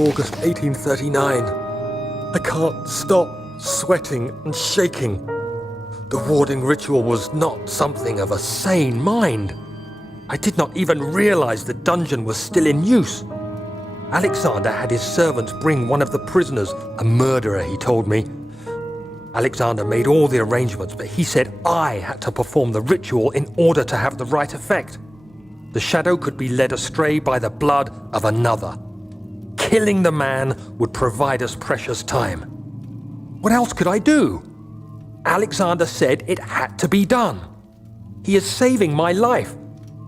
August 1839. I can't stop sweating and shaking. The warding ritual was not something of a sane mind. I did not even realize the dungeon was still in use. Alexander had his servants bring one of the prisoners, a murderer, he told me. Alexander made all the arrangements, but he said I had to perform the ritual in order to have the right effect. The shadow could be led astray by the blood of another. Killing the man would provide us precious time. What else could I do? Alexander said it had to be done. He is saving my life.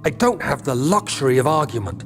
I don't have the luxury of argument.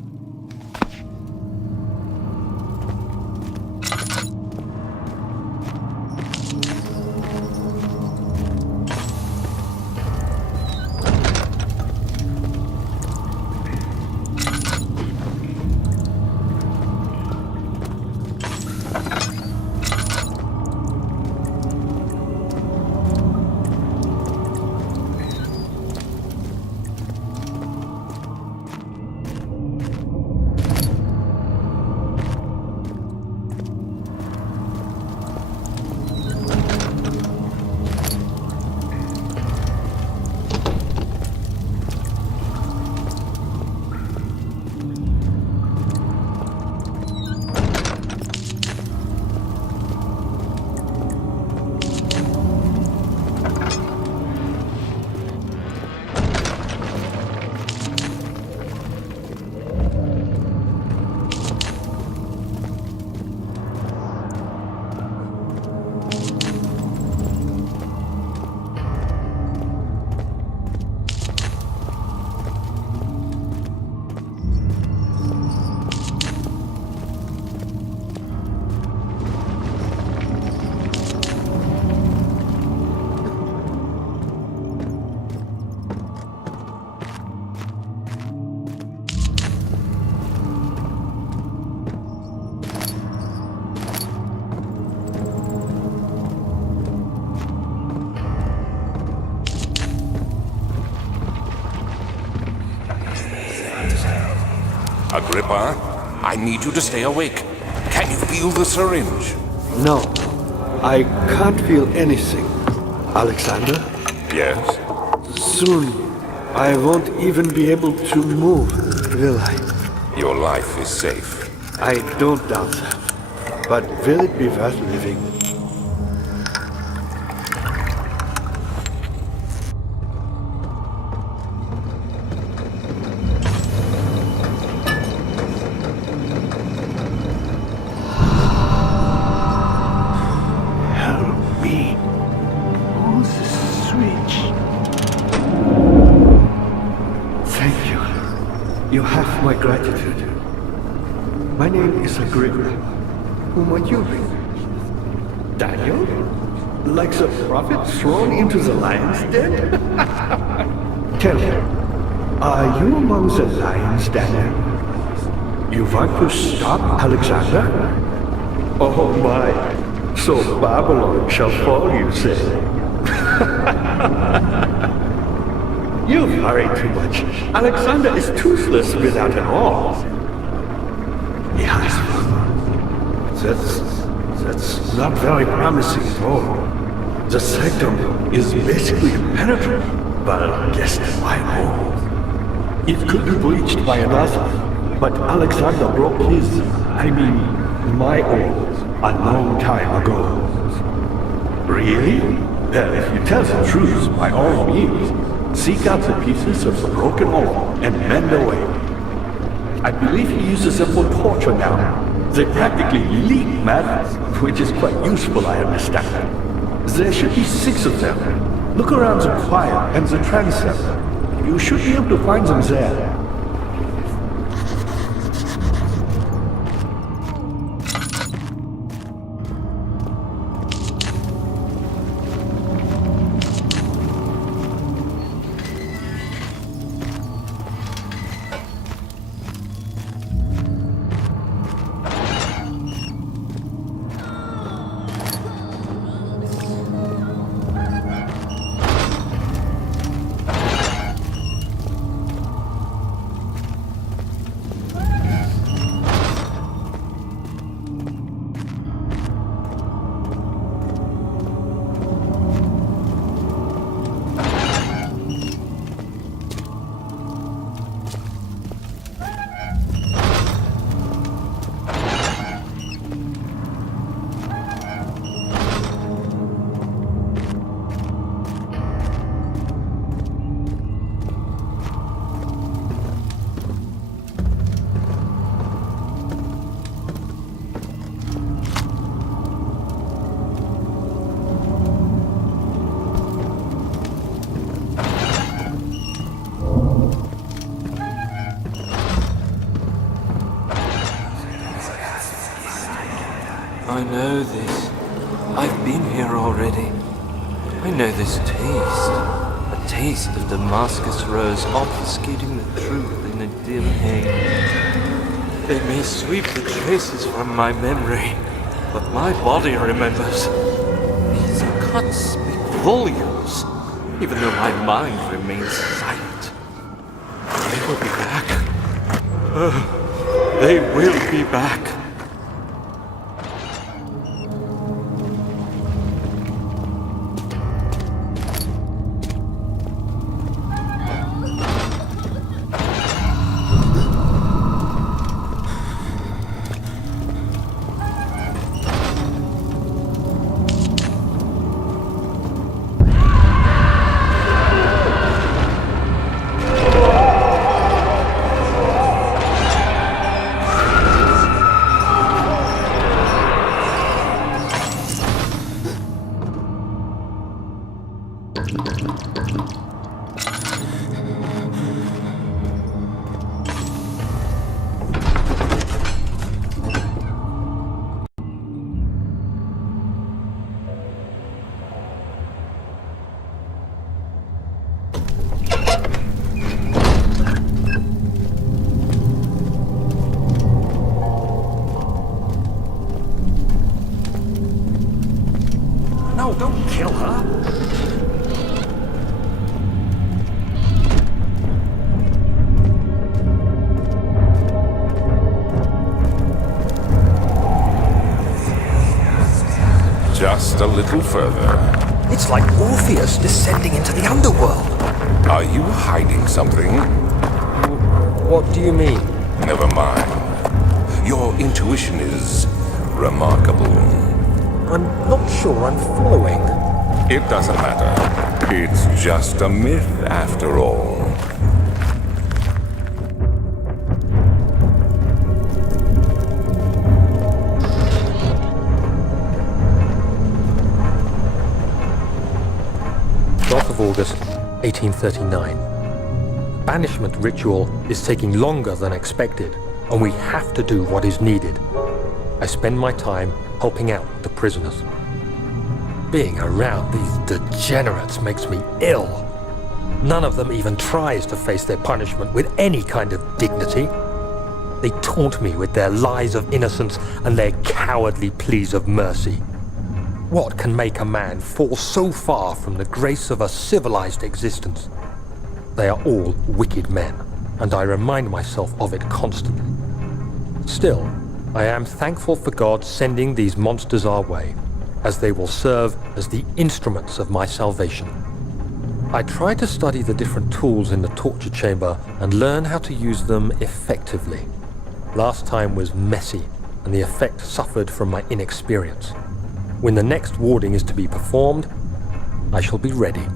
Agrippa, I need you to stay awake. Can you feel the syringe? No, I can't feel anything. Alexander? Yes? Soon, I won't even be able to move, will I? Your life is safe. I don't doubt that. But will it be worth living? You have my gratitude. My name is Agrippa. Who might you be? Daniel? Like the prophet thrown into the lion's den? Tell me, are you among the lions, Daniel? You want to stop Alexander? Oh my, so Babylon shall fall, you say? You worry too much. Alexander is toothless without an awl. Yes, that's not very promising at all. The sanctum is basically impenetrable, but against my own. It could be breached by another, but Alexander broke my oath a long time ago. Really? Well, if you tell the truth, by all means, seek out the pieces of the broken oar and mend away. I believe he uses them for torture now. They practically leak madness, which is quite useful, I understand. There should be 6 of them. Look around the choir and the transept. You should be able to find them there. I know this. I've been here already. I know this taste. A taste of Damascus rose obfuscating the truth in a dim haze. They may sweep the traces from my memory, but my body remembers. These cuts speak volumes, even though my mind remains silent. They will be back. They will be back. No, don't kill her. Just a little further. It's like Orpheus descending into the underworld. Are you hiding something? What do you mean? Never mind. Your intuition is remarkable. I'm not sure I'm following. It doesn't matter. It's just a myth after all. Of August, 1839. Banishment ritual is taking longer than expected, and we have to do what is needed. I spend my time helping out the prisoners. Being around these degenerates makes me ill. None of them even tries to face their punishment with any kind of dignity. They taunt me with their lies of innocence and their cowardly pleas of mercy. What can make a man fall so far from the grace of a civilized existence? They are all wicked men, and I remind myself of it constantly. Still, I am thankful for God sending these monsters our way, as they will serve as the instruments of my salvation. I try to study the different tools in the torture chamber and learn how to use them effectively. Last time was messy, and the effect suffered from my inexperience. When the next warding is to be performed, I shall be ready.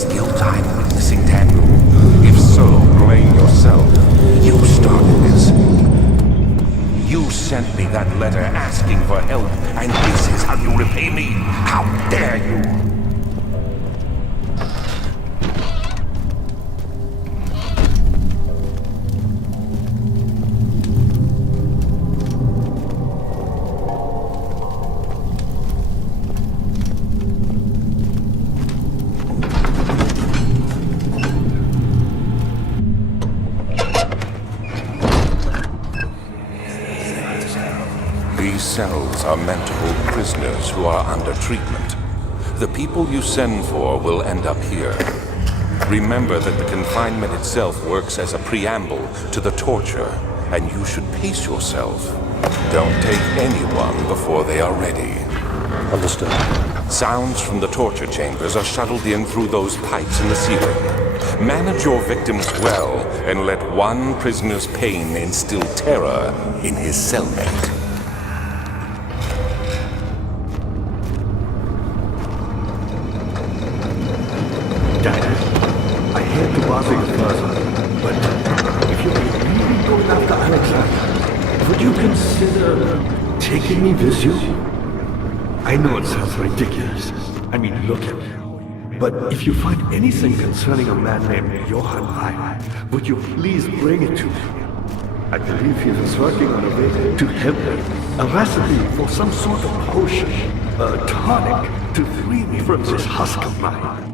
this guilt I'm witnessing, Daniel? If so, blame yourself. You started this. You sent me that letter asking for help, and this is how you repay me? How dare you! These cells are meant to hold prisoners who are under treatment. The people you send for will end up here. Remember that the confinement itself works as a preamble to the torture, and you should pace yourself. Don't take anyone before they are ready. Understood. Sounds from the torture chambers are shuttled in through those pipes in the ceiling. Manage your victims well, and let one prisoner's pain instill terror in his cellmate. I hate to bother you further, but if you're really going after Alexander, would you consider taking me with you? I know it sounds ridiculous. I mean, look at me. But if you find anything concerning a man named Johann Reich, would you please bring it to me? I believe he was working on a way to help me. A recipe for some sort of potion, a tonic to free me from this husk of mine.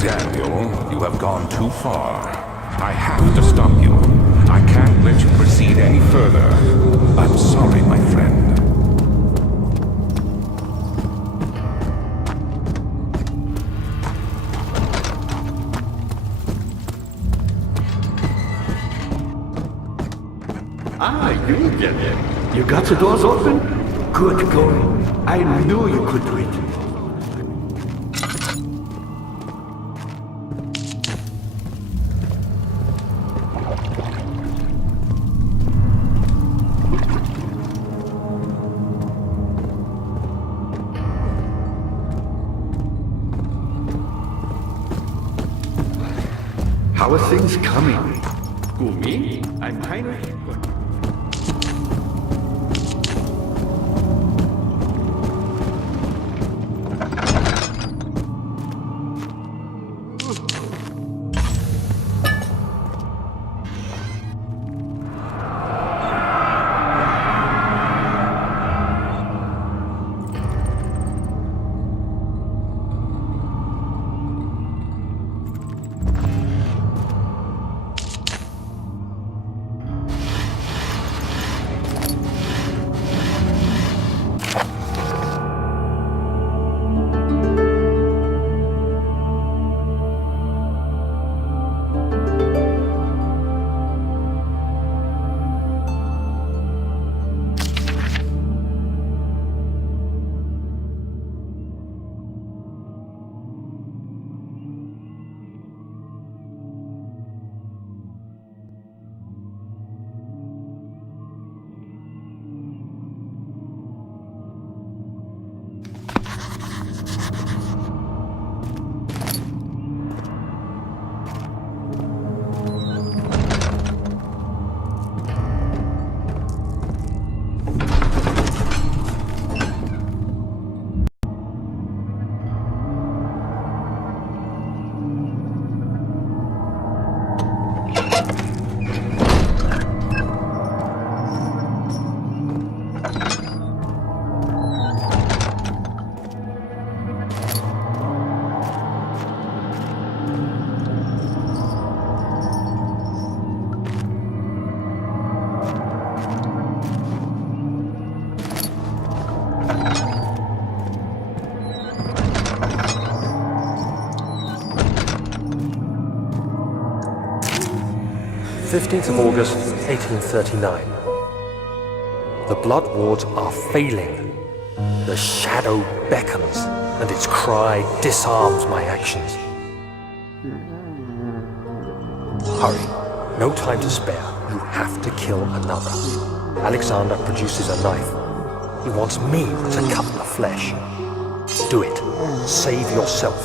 Daniel, you have gone too far. I have to stop you. I can't let you proceed any further. I'm sorry, my friend. Ah, you get it. You got the doors open? Good going. I knew you could do it. How are things coming? Who, me? I'm Heinrich. 15th of August, 1839. The blood wards are failing. The shadow beckons, and its cry disarms my actions. Hurry. No time to spare. You have to kill another. Alexander produces a knife. He wants me to cut the flesh. Do it. Save yourself.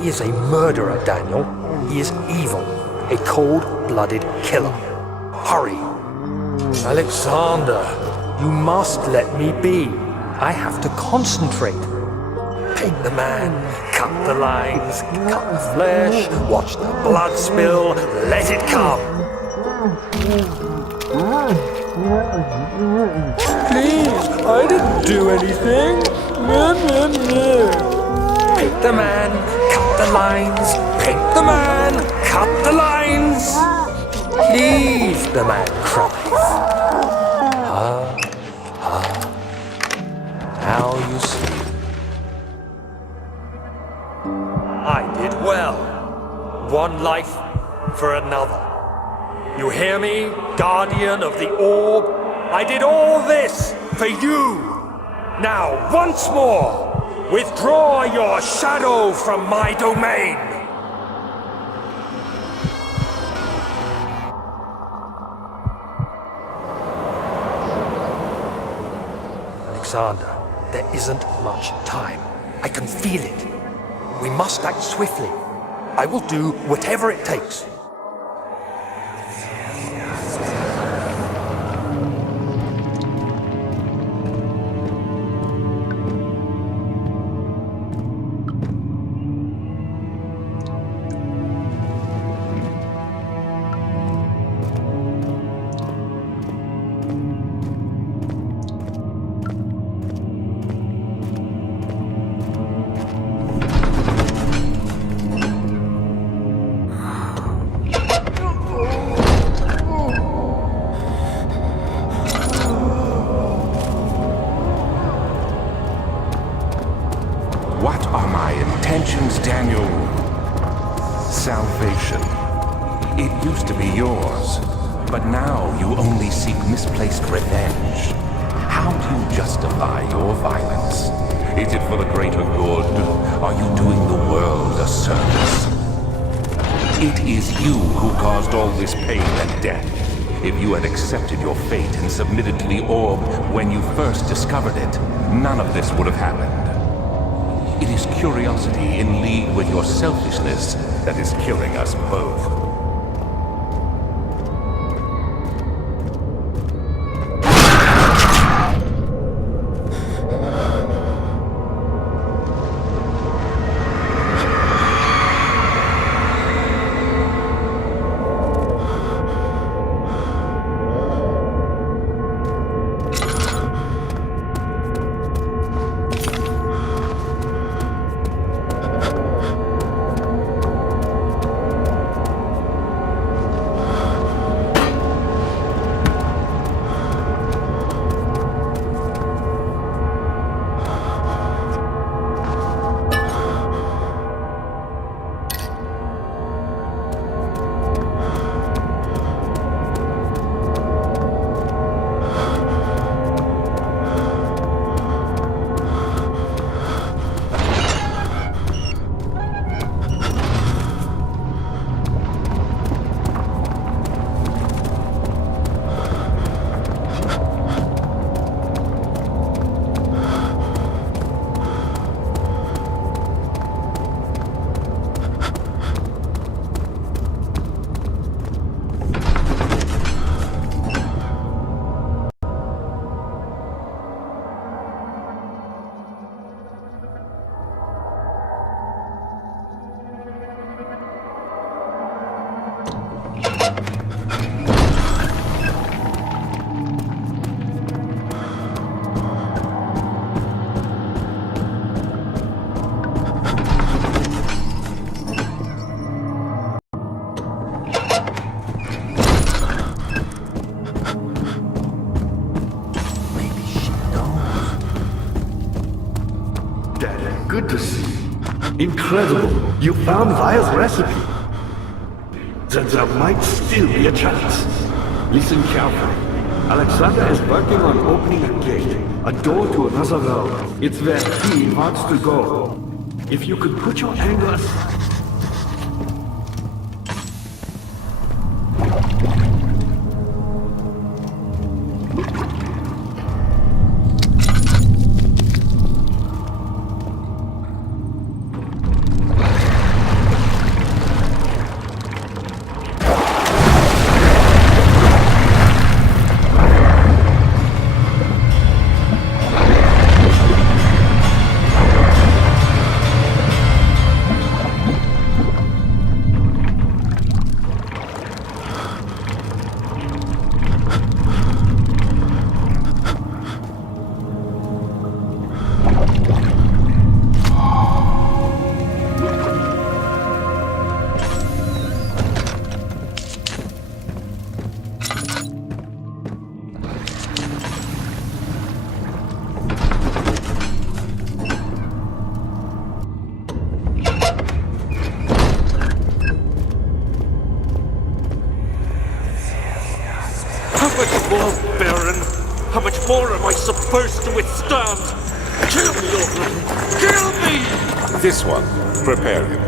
He is a murderer, Daniel. He is evil. A cold-blooded killer. Hurry. Alexander, you must let me be. I have to concentrate. Paint the man, cut the lines, cut the flesh, watch the blood spill, let it come. Please, I didn't do anything. Paint the man, cut the lines, paint the man, cut the lines. Please, the man cries. Now you see. I did well. One life for another. You hear me, guardian of the orb? I did all this for you. Now, once more, withdraw your shadow from my domain. Alexander, there isn't much time. I can feel it. We must act swiftly. I will do whatever it takes. What are my intentions, Daniel? Salvation. It used to be yours, but now you only seek misplaced revenge. How do you justify your violence? Is it for the greater good? Are you doing the world a service? It is you who caused all this pain and death. If you had accepted your fate and submitted to the orb when you first discovered it, none of this would have happened. It is curiosity in league with your selfishness that is killing us both. Good to see. Incredible. You found Vile's recipe. then there might still be a chance. Listen carefully. Alexander is working on opening a gate, a door to another world. It's where he wants to go. If you could put your anger aside. How much more, Baron? How much more am I supposed to withstand? Kill me, Orlin! Kill me! This one, prepare him.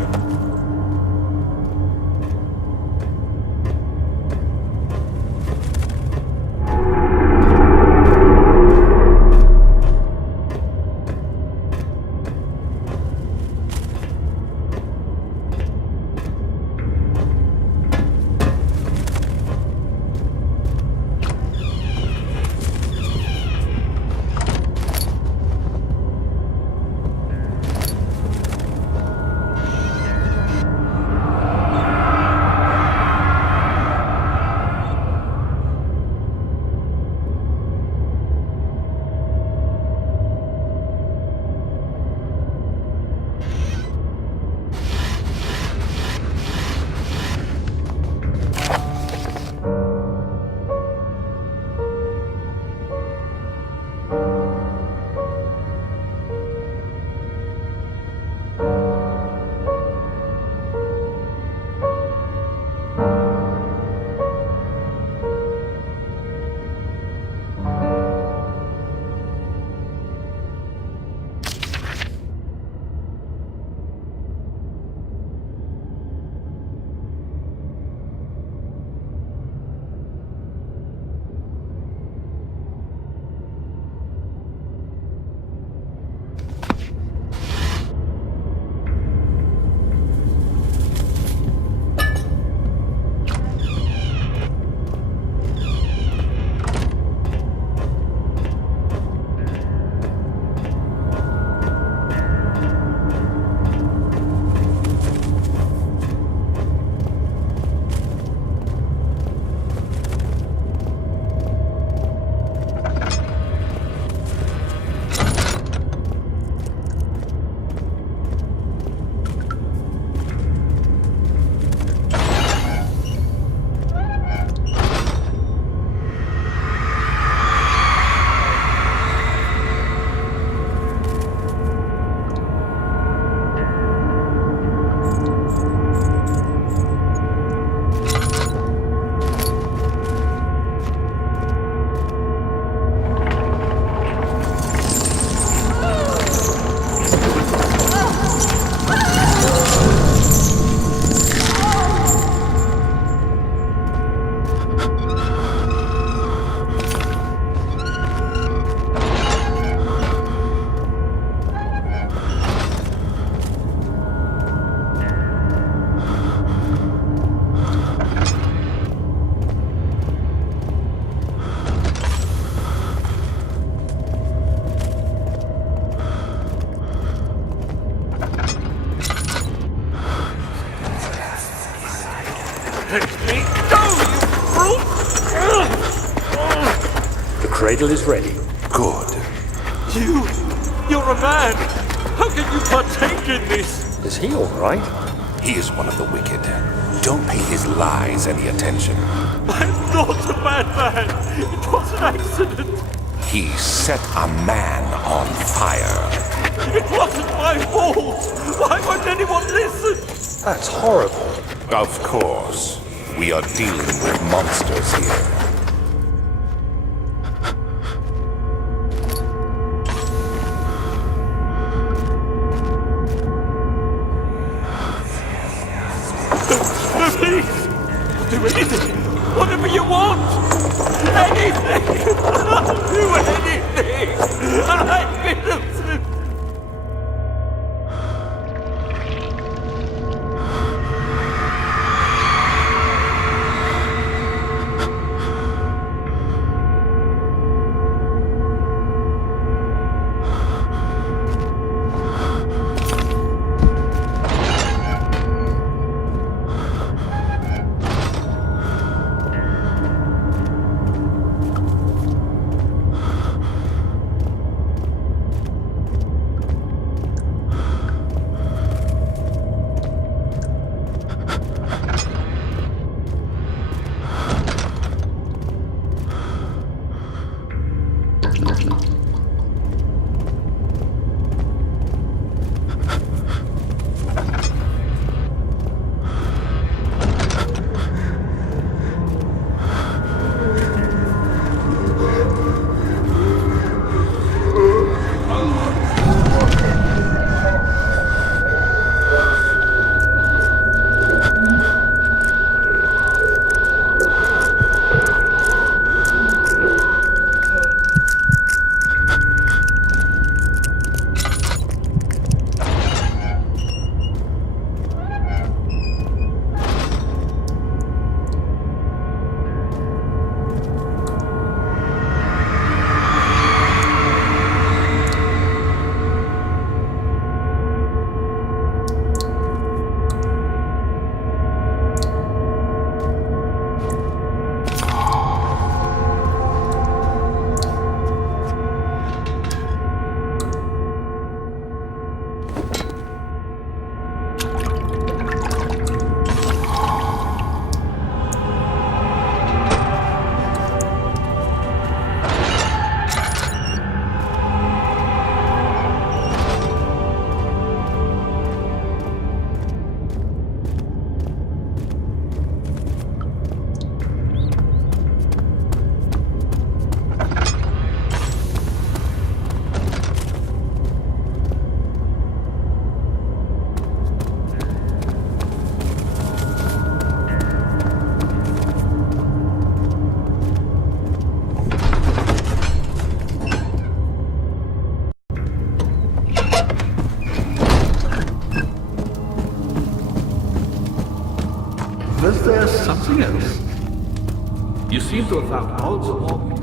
Cradle is ready. Good. You're a man! How can you partake in this? Is he all right? He is one of the wicked. Don't pay his lies any attention. I'm not a bad man! It was an accident! He set a man on fire. It wasn't my fault! Why won't anyone listen? That's horrible. Of course. We are dealing with monsters here. Please! Do anything! Whatever you want! Anything! I'll do anything! I'm innocent! Was there something else? You seem to have found all the hobbies.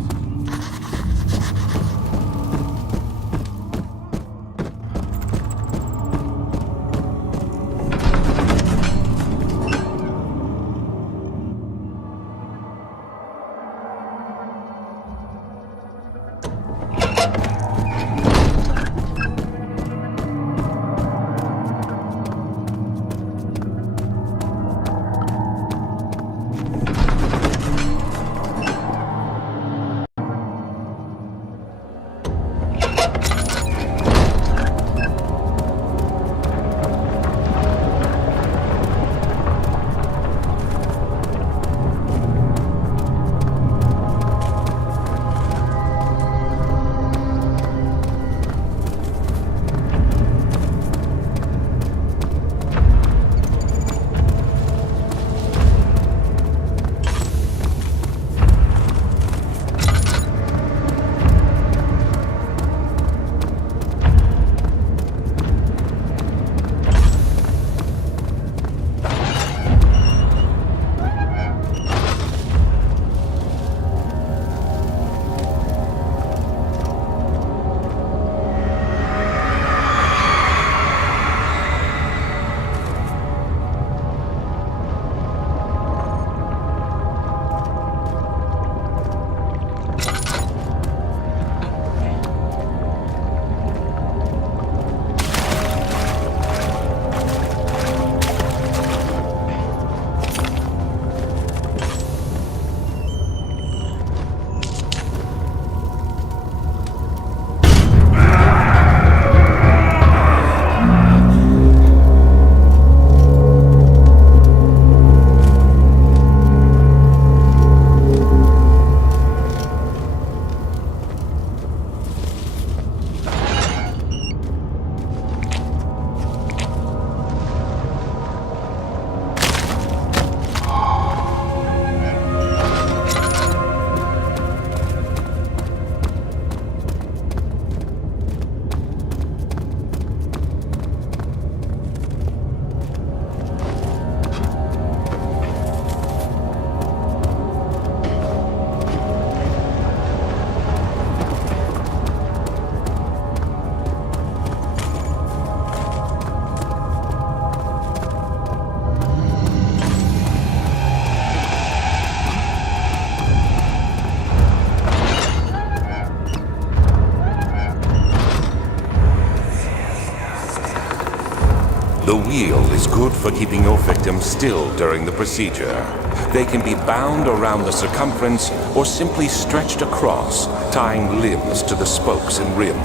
The wheel is good for keeping your victim still during the procedure. They can be bound around the circumference or simply stretched across, tying limbs to the spokes and rim.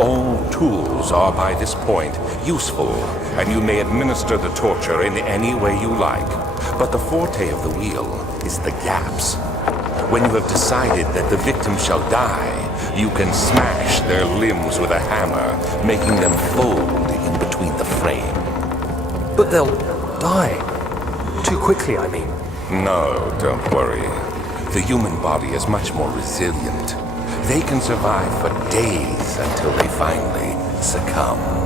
All tools are by this point useful, and you may administer the torture in any way you like. But the forte of the wheel is the gaps. When you have decided that the victim shall die, you can smash their limbs with a hammer, making them fold in between the frame. But they'll die. Too quickly, I mean. No, don't worry. The human body is much more resilient. They can survive for days until they finally succumb.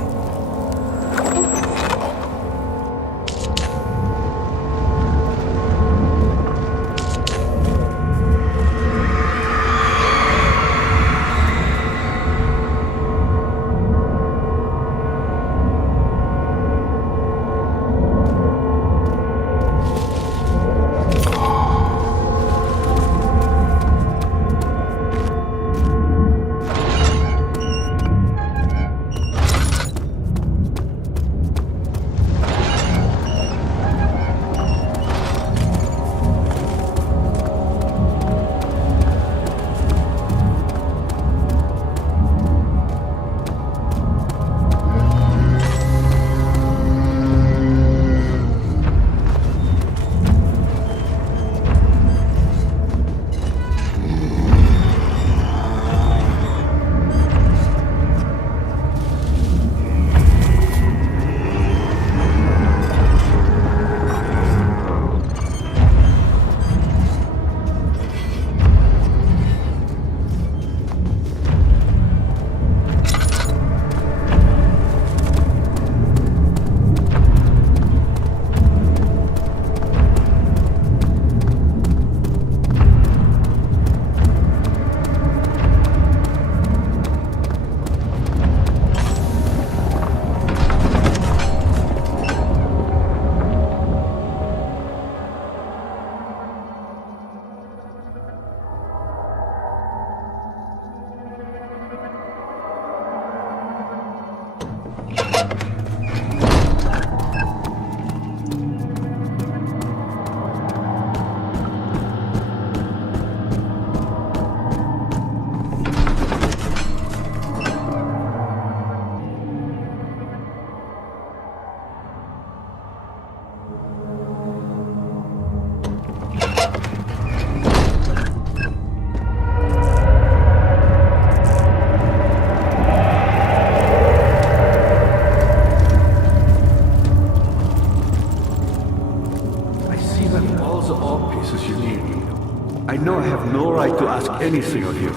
I know I have no right to ask anything of you.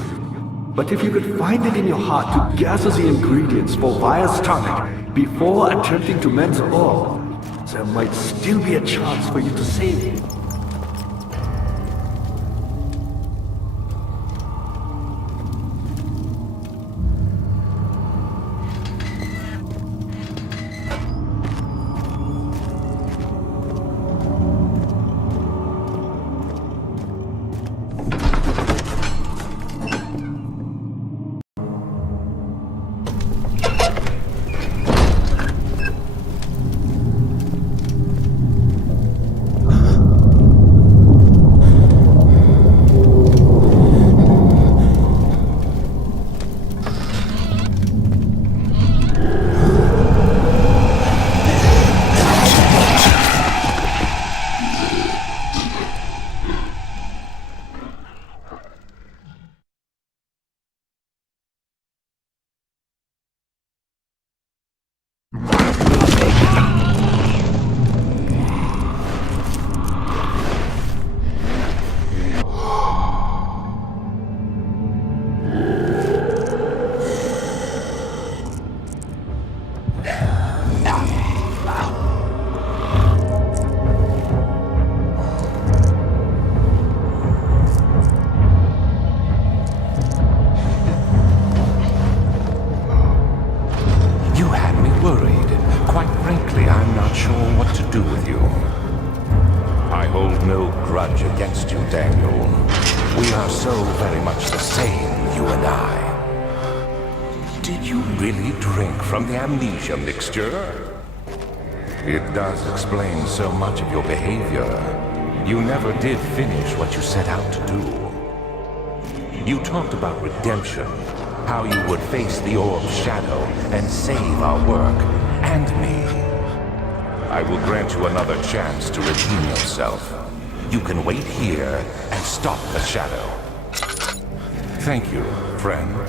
But if you could find it in your heart to gather the ingredients for Vire's tonic before attempting to mend the orb, there might still be a chance for you to save him. Did you really drink from the Amnesia mixture? It does explain so much of your behavior. You never did finish what you set out to do. You talked about redemption, how you would face the orb's shadow and save our work, and me. I will grant you another chance to redeem yourself. You can wait here and stop the shadow. Thank you, friend.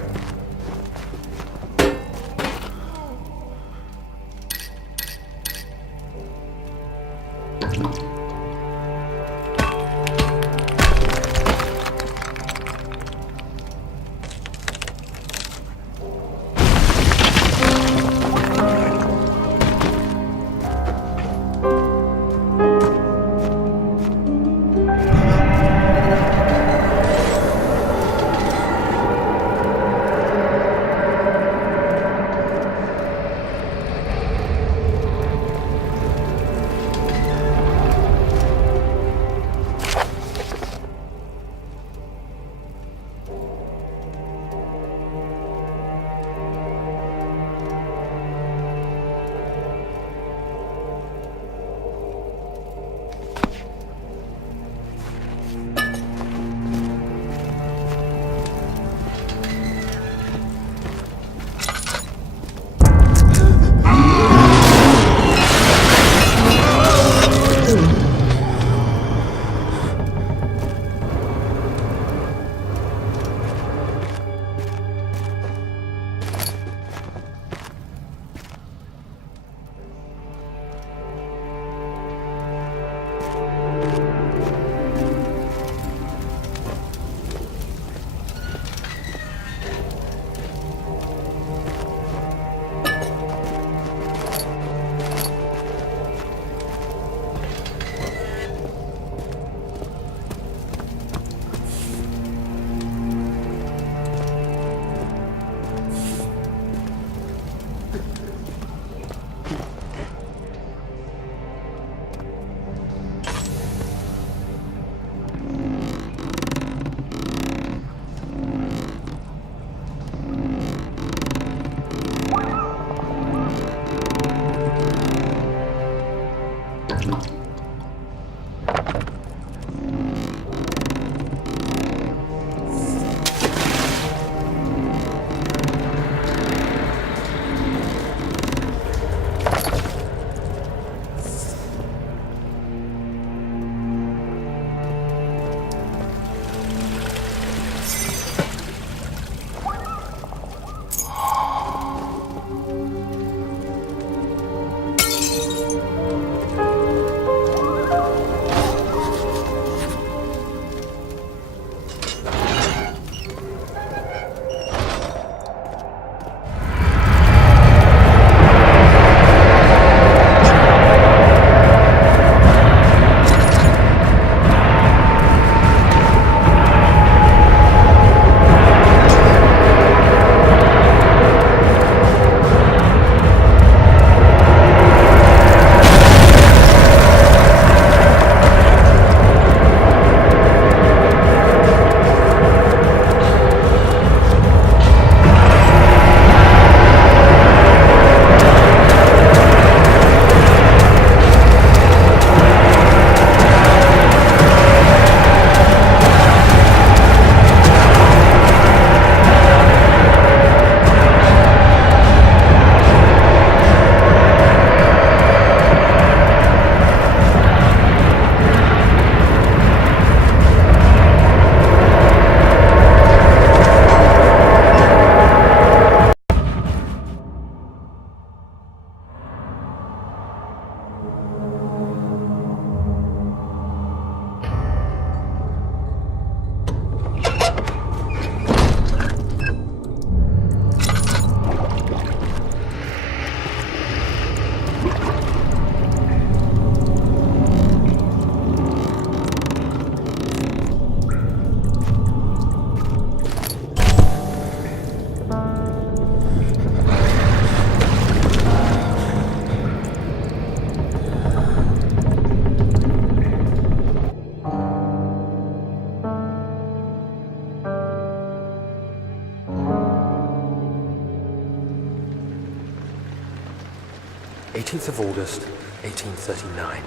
18th of August, 1839.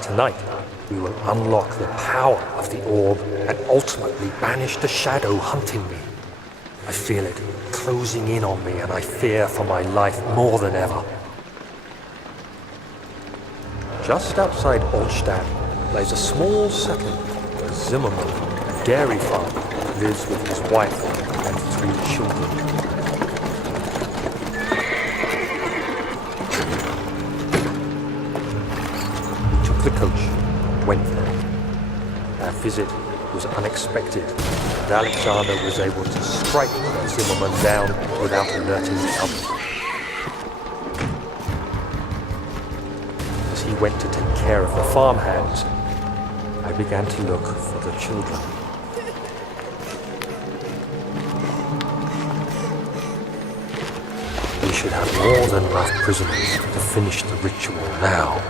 Tonight, we will unlock the power of the orb and ultimately banish the shadow hunting me. I feel it closing in on me, and I fear for my life more than ever. Just outside Altstadt lays a small settlement where Zimmerman, a dairy farmer, lives with his wife and 3 children. We took the coach, went there. Our visit was unexpected, and Alexander was able to strike Zimmerman down without alerting the others. As he went to take care of the farmhands, I began to look for the children. We should have more than enough prisoners to finish the ritual now.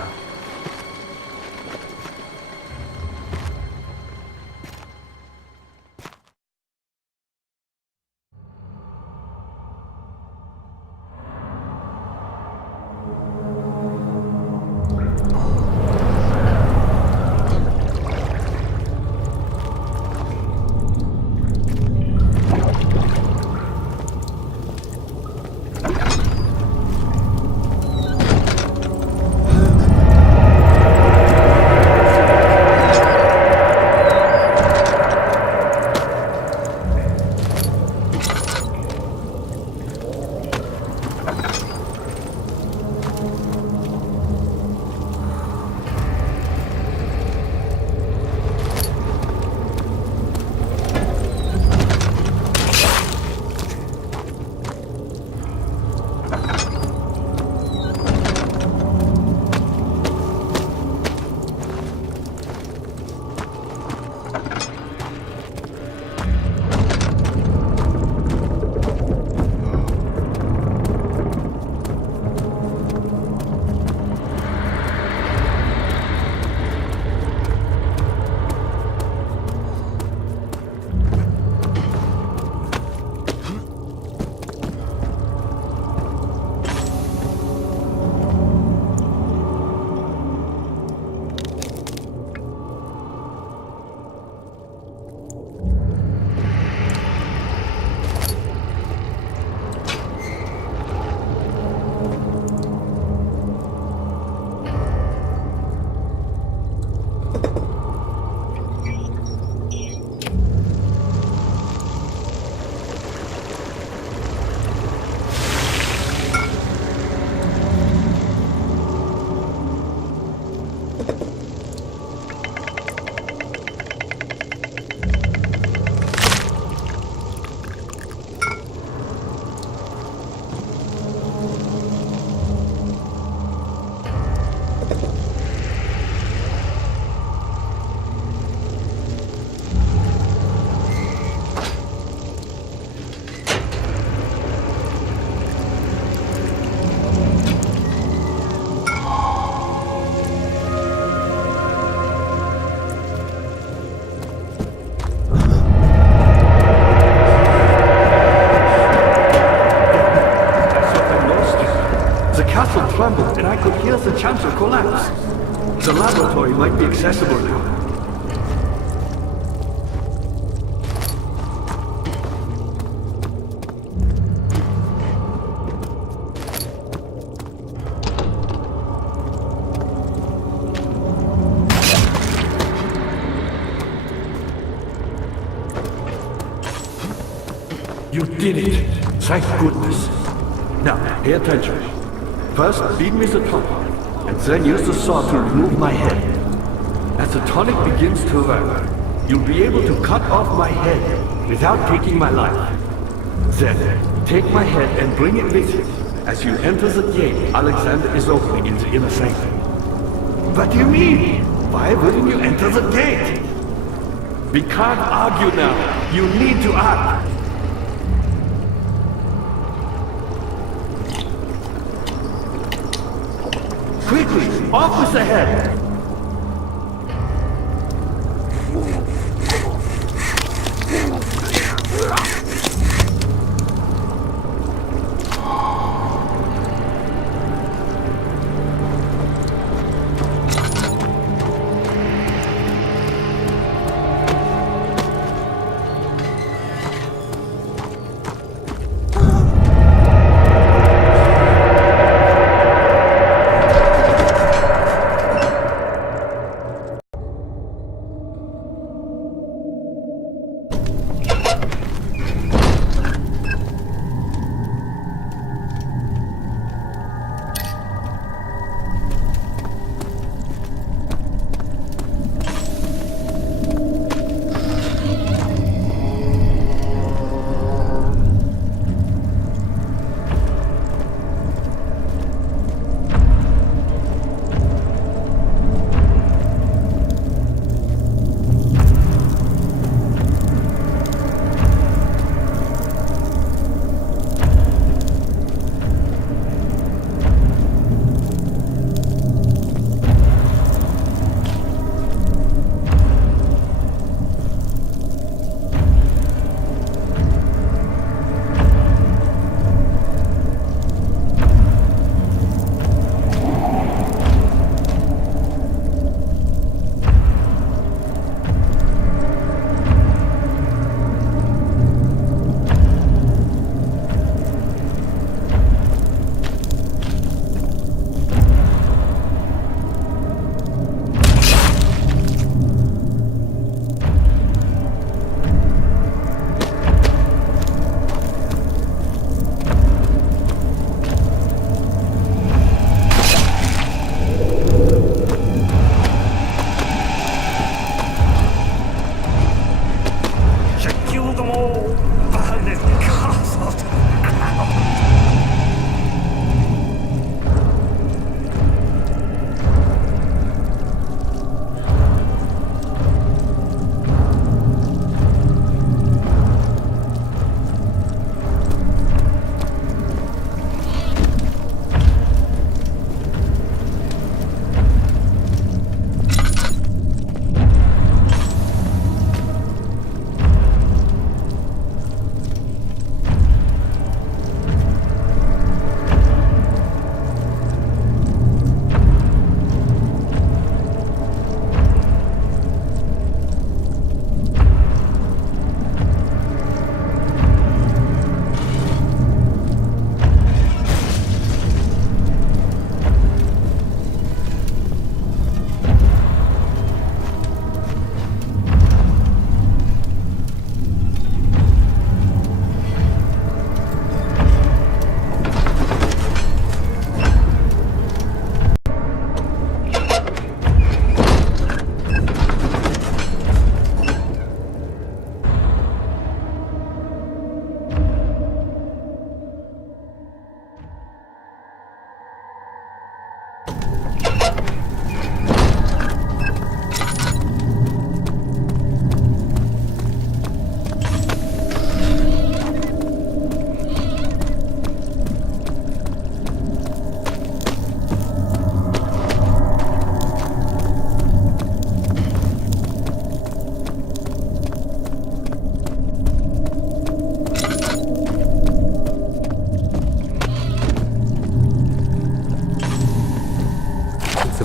Trembled, and I could hear the chancel collapse. The laboratory might be accessible now. You did it! Thank goodness. Now, pay attention. First, feed me the tonic, and then use the saw to remove my head. As the tonic begins to work, you'll be able to cut off my head without taking my life. Then, take my head and bring it with you. As you enter the gate Alexander is opening in the inner sanctum. What do you mean? Why wouldn't you enter the gate? We can't argue now. You need to act. Quickly, off with the head!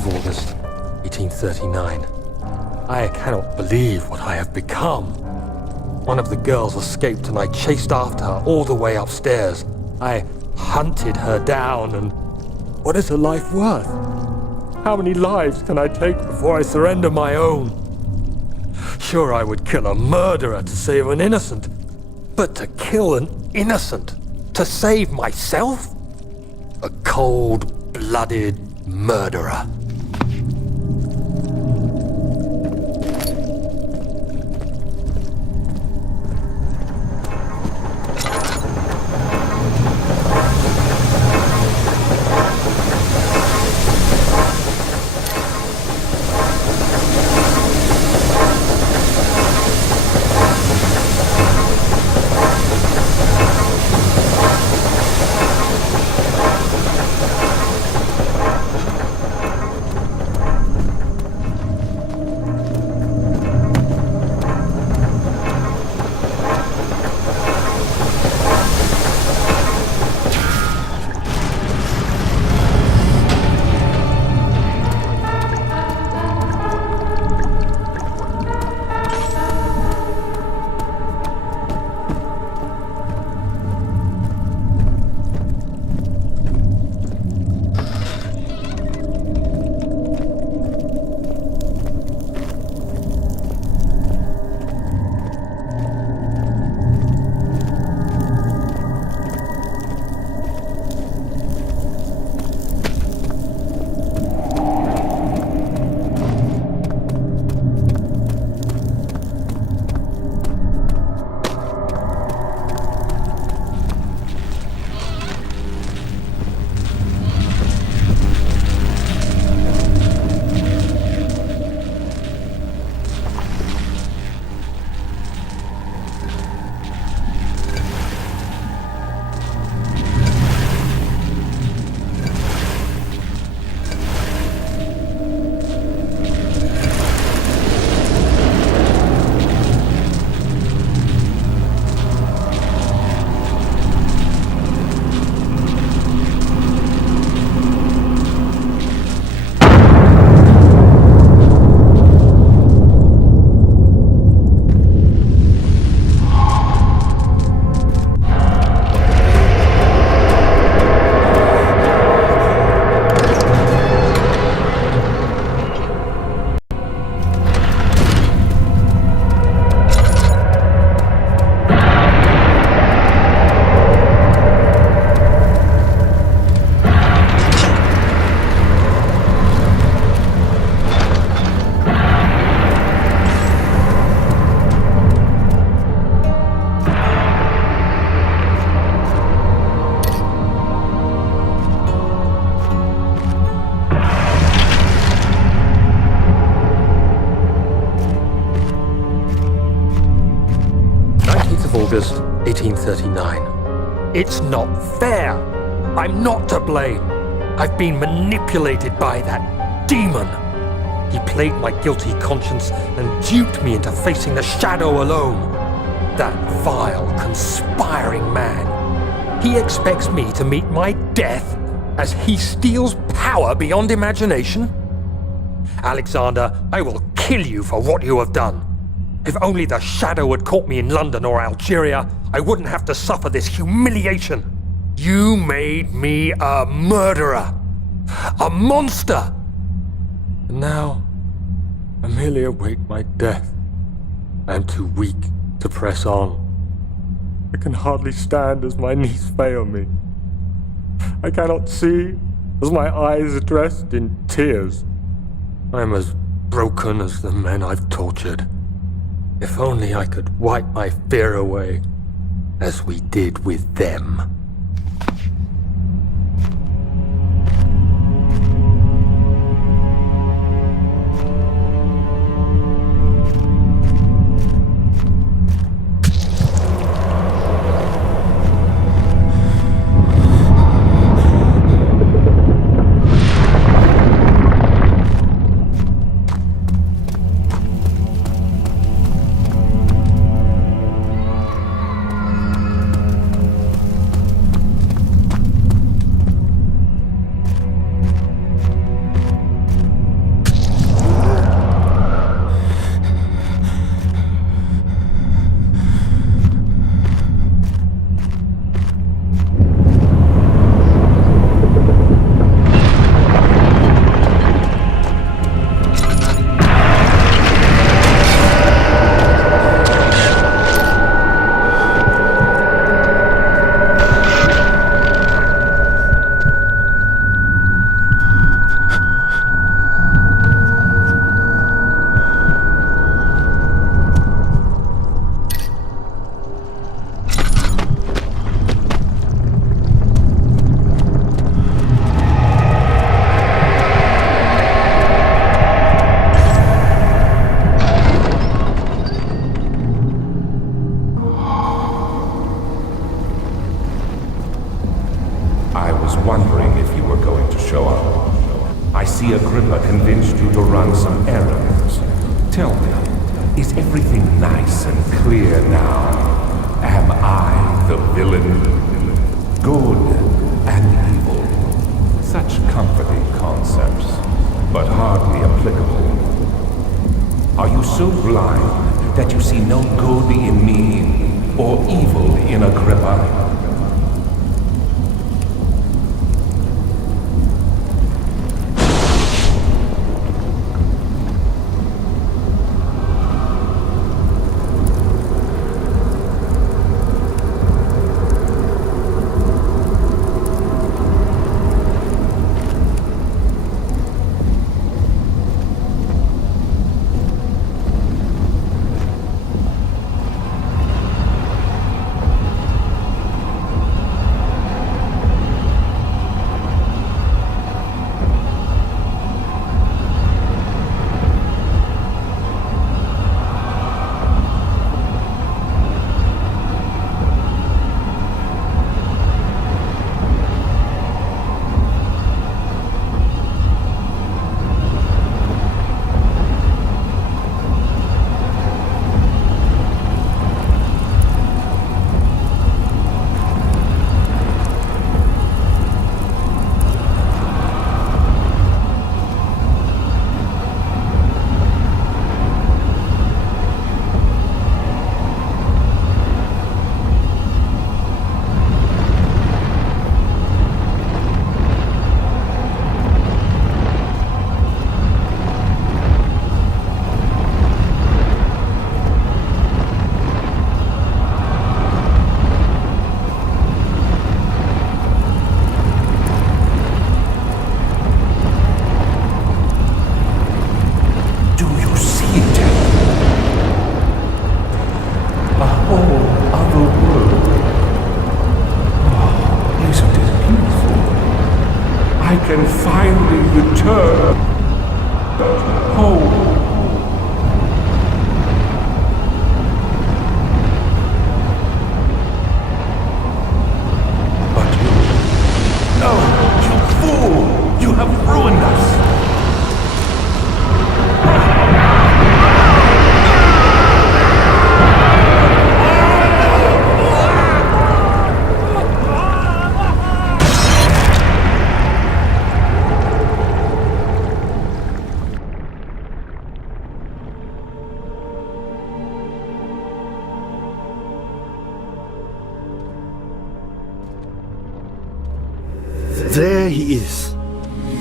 August, 1839. I cannot believe what I have become. One of the girls escaped and I chased after her all the way upstairs. I hunted her down, and what is a life worth? How many lives can I take before I surrender my own? Sure, I would kill a murderer to save an innocent, but to kill an innocent to save myself? A cold-blooded murderer. August 1839. It's not fair. I'm not to blame. I've been manipulated by that demon. He played my guilty conscience and duped me into facing the shadow alone. That vile, conspiring man. He expects me to meet my death as he steals power beyond imagination. Alexander, I will kill you for what you have done. If only the shadow had caught me in London or Algeria, I wouldn't have to suffer this humiliation. You made me a murderer. A monster. And now, I merely await my death. I am too weak to press on. I can hardly stand as my knees fail me. I cannot see as my eyes are dressed in tears. I am as broken as the men I've tortured. If only I could wipe my fear away, as we did with them. " ' wondering if you were going to show up. I see Agrippa convinced you to run some errands. Tell me, is everything nice and clear now? Am I the villain? Good and evil. Such comforting concepts, but hardly applicable. Are you so blind that you see no good in me or evil in Agrippa? Can finally return home. But you... No, you fool! You have ruined us! There he is.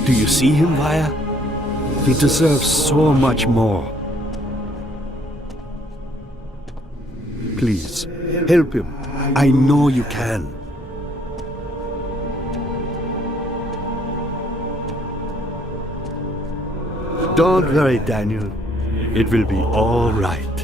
Do you see him, Vaya? He deserves so much more. Please, help him. I know you can. Don't worry, Daniel. It will be all right.